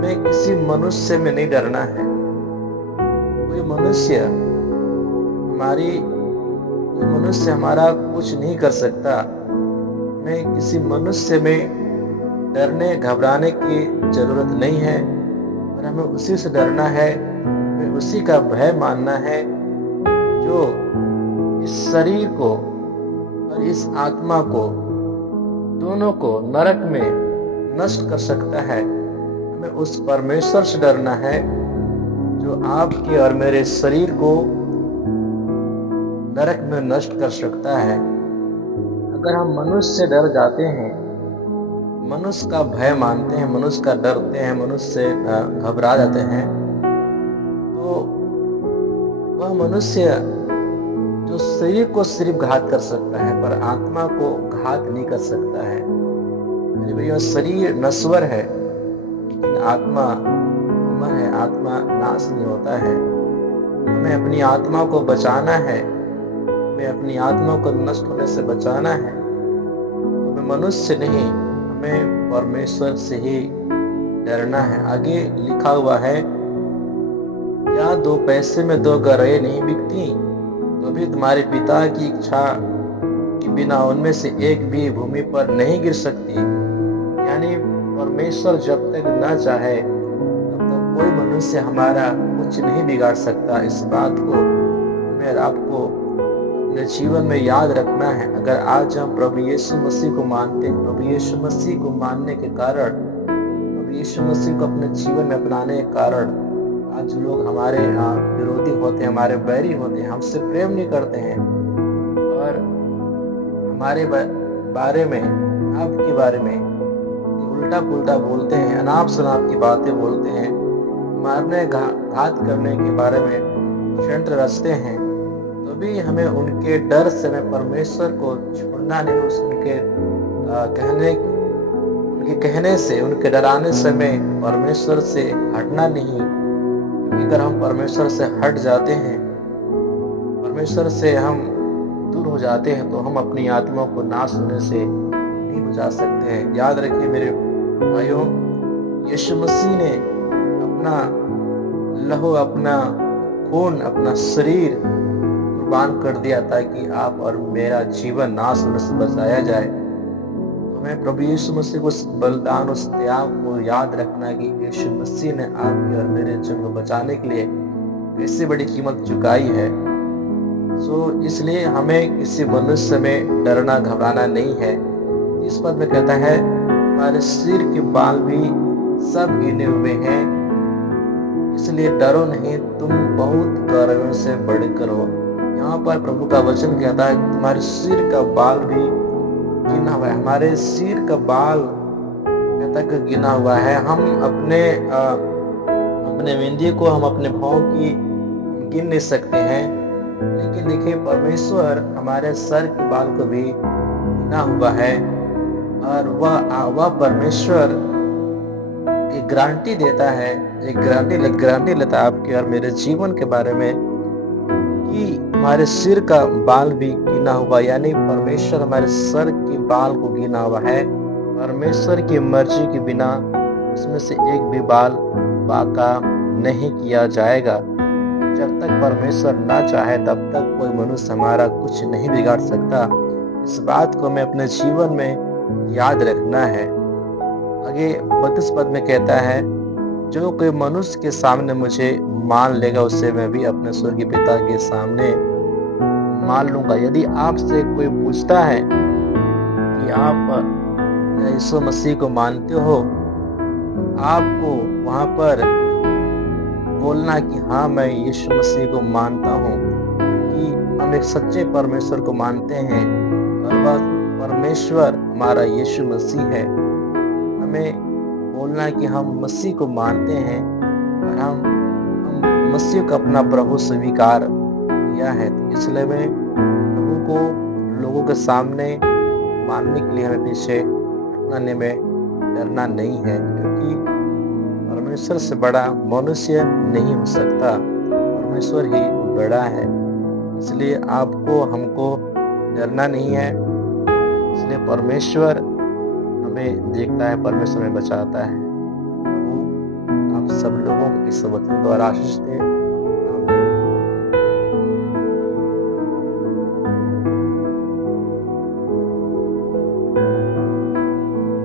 हमें किसी मनुष्य में नहीं डरना है। कोई मनुष्य हमारा कुछ नहीं कर सकता। हमें किसी मनुष्य में डरने घबराने की जरूरत नहीं है, और हमें उसी से डरना है, हमें उसी का भय मानना है जो इस शरीर को और इस आत्मा को, दोनों को नरक में नष्ट कर सकता है। हमें उस परमेश्वर से डरना है जो आपके और मेरे शरीर को नरक में नष्ट कर सकता है। अगर हम मनुष्य से डर जाते हैं, मनुष्य का भय मानते हैं, मनुष्य का डरते हैं, मनुष्य से घबरा जाते हैं, तो वह मनुष्य जो शरीर को सिर्फ घात कर सकता है पर आत्मा को घात नहीं कर सकता है। मेरे भाइयों, शरीर नश्वर है लेकिन आत्मा अमर है, आत्मा नाश नहीं होता है। हमें अपनी आत्मा को बचाना है, हमें अपनी आत्मा को नष्ट होने से बचाना है। हमें मनुष्य से नहीं, हमें परमेश्वर से ही डरना है। आगे लिखा हुआ है, क्या 2 पैसे में 2 गरहें नहीं बिकती? तो भी तुम्हारे पिता की इच्छा के बिना उनमें से एक भी भूमि पर नहीं गिर सकती। यानी परमेश्वर जब तक ना चाहे तब तक कोई मनुष्य हमारा कुछ नहीं बिगाड़ सकता। इस बात को हमें और आपको अपने जीवन में याद रखना है। अगर आज हम प्रभु यीशु मसीह को मानते हैं, प्रभु यीशु मसीह को मानने के कारण, प्रभु यीशु मसीह को अपने जीवन में अपनाने के कारण आज लोग हमारे विरोधी होते हैं, हमारे बैरी होते हैं, हमसे प्रेम नहीं करते हैं और हमारे बारे में, आपके बारे में उल्टा पुल्टा बोलते हैं, अनाप शनाप की बातें बोलते हैं, मारने घात करने के बारे में षड्यंत्र रचते हैं। तो भी हमें उनके डर से, हमें परमेश्वर को छोड़ना नहीं, उनके कहने से, उनके डराने से हमें परमेश्वर से हटना नहीं। अगर हम परमेश्वर से हट जाते हैं, परमेश्वर से हम दूर हो जाते हैं, तो हम अपनी आत्मा को नाश होने से नहीं बचा सकते हैं। याद रखिए मेरे भाइयों, यीशु मसीह ने अपना लहू, अपना खून, अपना शरीर कुर्बान कर दिया ताकि आप और मेरा जीवन नाश होने से बचाया जाए। हमें प्रभु यीशु मसीह को उस बलिदान, उस त्याग को याद रखना है कि यीशु मसीह ने आपके और मेरे जीवन को बचाने के लिए कैसी बड़ी कीमत चुकाई है। इसलिए हमें किसी मनुष्य में डरना घबराना नहीं है। इस पद में कहता है, हमारे सिर के बाल भी सब गिने हुए हैं, इसलिए डरो नहीं, तुम बहुत गौरव से बढ़कर हो। यहाँ पर प्रभु का वचन कहता है, तुम्हारे सिर का बाल भी गिना हुआ है। हमारे सिर का बाल तक गिना हुआ है। हम अपने मेंढी को, हम अपने भाव की गिन नहीं सकते हैं, लेकिन देखिए परमेश्वर हमारे सर के बाल को भी गिना हुआ है। और वह परमेश्वर एक गारंटी देता है, एक गारंटी लेता है आपके और मेरे जीवन के बारे में कि हमारे सिर का बाल भी गिना हुआ, यानी परमेश्वर हमारे सर के बाल को गिना हुआ है। परमेश्वर की मर्जी के बिना उसमें से एक भी बाल बाका नहीं किया जाएगा। जब तक परमेश्वर ना चाहे तब तक कोई मनुष्य हमारा कुछ नहीं बिगाड़ सकता। इस बात को हमें अपने जीवन में याद रखना है। आगे 32 पद में कहता है, जो कोई मनुष्य के सामने मुझे मान लेगा, उससे मैं भी अपने स्वर्गीय पिता के सामने मान लूंगा। यदि आपसे कोई पूछता है कि आप यीशु मसीह को मानते हो, आपको वहां पर बोलना कि हाँ, मैं यीशु मसीह को मानता हूँ, कि हम एक सच्चे परमेश्वर को मानते हैं और वह परमेश्वर हमारा यीशु मसीह है। हमें बोलना कि हम मसीह को मानते हैं और हम मसीह को अपना प्रभु स्वीकार किया है। तो इसलिए मैं प्रभु को लोगों के सामने मानने के लिए हमें पीछे हटने में डरना नहीं है, क्योंकि परमेश्वर से बड़ा मनुष्य नहीं हो सकता, परमेश्वर ही बड़ा है। इसलिए आपको, हमको डरना नहीं है। इसलिए परमेश्वर हमें देखता है, परमेश्वर हमें बचाता है। प्रभु सब लोगों को इस वचन द्वारा आशीष दे।